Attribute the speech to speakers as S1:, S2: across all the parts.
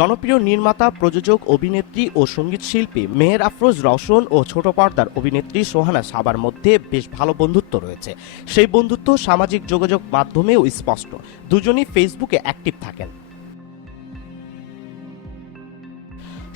S1: জনপ্রিয় নির্মাতা, প্রযোজক, অভিনেত্রী ও সংগীত শিল্পী মেহের আফরোজ রওশন ও ছোট পর্দার অভিনেত্রী সোহানা সাবার মধ্যে বেশ ভালো বন্ধুত্ব রয়েছে। সেই বন্ধুত্ব সামাজিক যোগাযোগ মাধ্যমেও স্পষ্ট। দুজনই ফেসবুকে অ্যাক্টিভ থাকেন।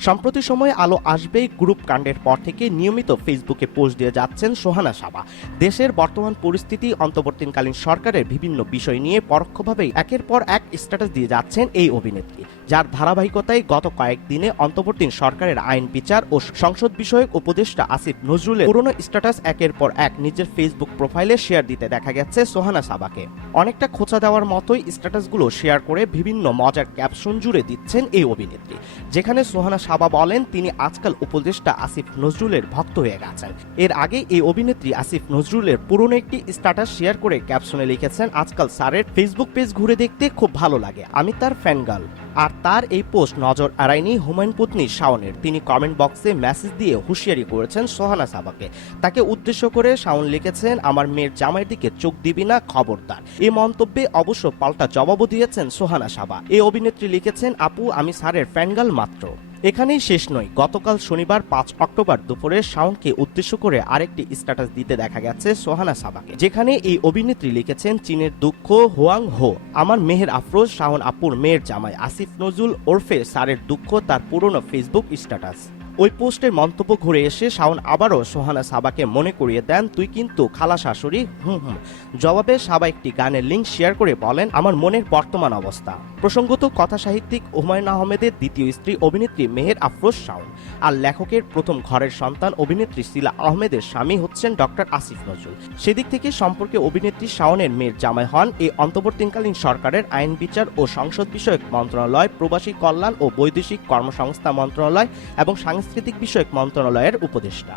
S1: সম্প্রতি সময়ে আলো আসবেই গ্রুপ কাণ্ডের পর থেকে নিয়মিত ফেসবুকে পোস্ট দিয়ে যাচ্ছেন সোহানা সাবা। দেশের বর্তমান পরিস্থিতি, অন্তর্বর্তীকালীন সরকারের বিভিন্ন বিষয় নিয়ে পরোক্ষভাবেই একের পর এক স্ট্যাটাস দিয়ে যাচ্ছেন এই অভিনেত্রী। যার ধারাবাহিকতায় গত কয়েকদিনে অন্তর্বর্তী সরকারের আইন বিচার ও সংসদ বিষয়ক উপদেষ্টা আসিফ নজরুলের পুরনো স্ট্যাটাস একের পর এক নিজের ফেসবুক প্রোফাইলে শেয়ার দিতে দেখা গেছে সোহানা সাবাকে। অনেকটা খোঁচা দেওয়ার মতোই স্ট্যাটাসগুলো শেয়ার করে বিভিন্ন মজার ক্যাপশন জুড়ে দিচ্ছেন এই অভিনেত্রী। যেখানে সোহানা সাবা বলেন, তিনি আজকাল উপদেষ্টা আসিফ নজরুলের ভক্ত হয়ে গেছেন। এর আগে এই অভিনেত্রী আসিফ নজরুলের পুরনো একটি স্ট্যাটাস শেয়ার করে ক্যাপশনে লিখেছেন, আজকাল স্যারের ফেসবুক পেজ ঘুরে দেখতে খুব ভালো লাগে। আমি তার ফ্যান গার্ল আর তার এই পোস্ট নজর এড়ায়নি হুমায়ুন পত্নী শাওনের। তিনি কমেন্ট বক্সে মেসেজ দিয়ে হুঁশিয়ারি করেছেন সোহানা সাবাকে। তাকে উদ্দেশ্য করে শাওন লিখেছেন, আমার মেয়ের জামাইয়ের দিকে চোখ দিবি না, খবরদার। এই মন্তব্যে অবশ্য পাল্টা জবাবও দিয়েছেন সোহানা সাবা। এই অভিনেত্রী লিখেছেন, আপু, আমি স্যারের ফ্যানগাল মাত্র। এখানেই শেষ নয়। গতকাল শনিবার পাঁচ অক্টোবর দুপুরে শাওনকে উদ্দেশ্য করে আরেকটি স্ট্যাটাস দিতে দেখা গেছে সোহানা সাবাকে, যেখানে এই অভিনেত্রী লিখেছেন, চীনের দুঃখ, হোয়াং হো, আমার মেহের আফরোজ, শাওন আপুর মেয়ের জামাই আসিফ নজুল ওরফে সারের দুঃখ, তার পুরনো ফেসবুক স্ট্যাটাস। ওই পোস্টের মন্তব্য ঘুরে এসে শাওন আবারও সোহানা সাবাকে মনে করিয়ে দেন, তুই কিন্তু খালা শাশুড়ি, হুম হুম। জবাবে সাবা একটি গানের লিঙ্ক শেয়ার করে বলেন, আমার মনের বর্তমান অবস্থা। প্রসঙ্গত কথা সাহিত্যিক হুমায়ুন আহমেদের দ্বিতীয় স্ত্রী অভিনেত্রী মেহের আফরোজ শাওন আর লেখকের প্রথম ঘরের সন্তান অভিনেত্রী শিলা আহমেদের স্বামী হচ্ছেন ডক্টর আসিফ নজরুল। সেদিক থেকে সম্পর্কে অভিনেত্রী শাওনের মেয়ের জামাই হন এই অন্তর্বর্তীকালীন সরকারের আইন বিচার ও সংসদ বিষয়ক মন্ত্রণালয়, প্রবাসী কল্যাণ ও বৈদেশিক কর্মসংস্থা মন্ত্রণালয় এবং সাংস্কৃতিক বিষয়ক মন্ত্রণালয়ের উপদেষ্টা।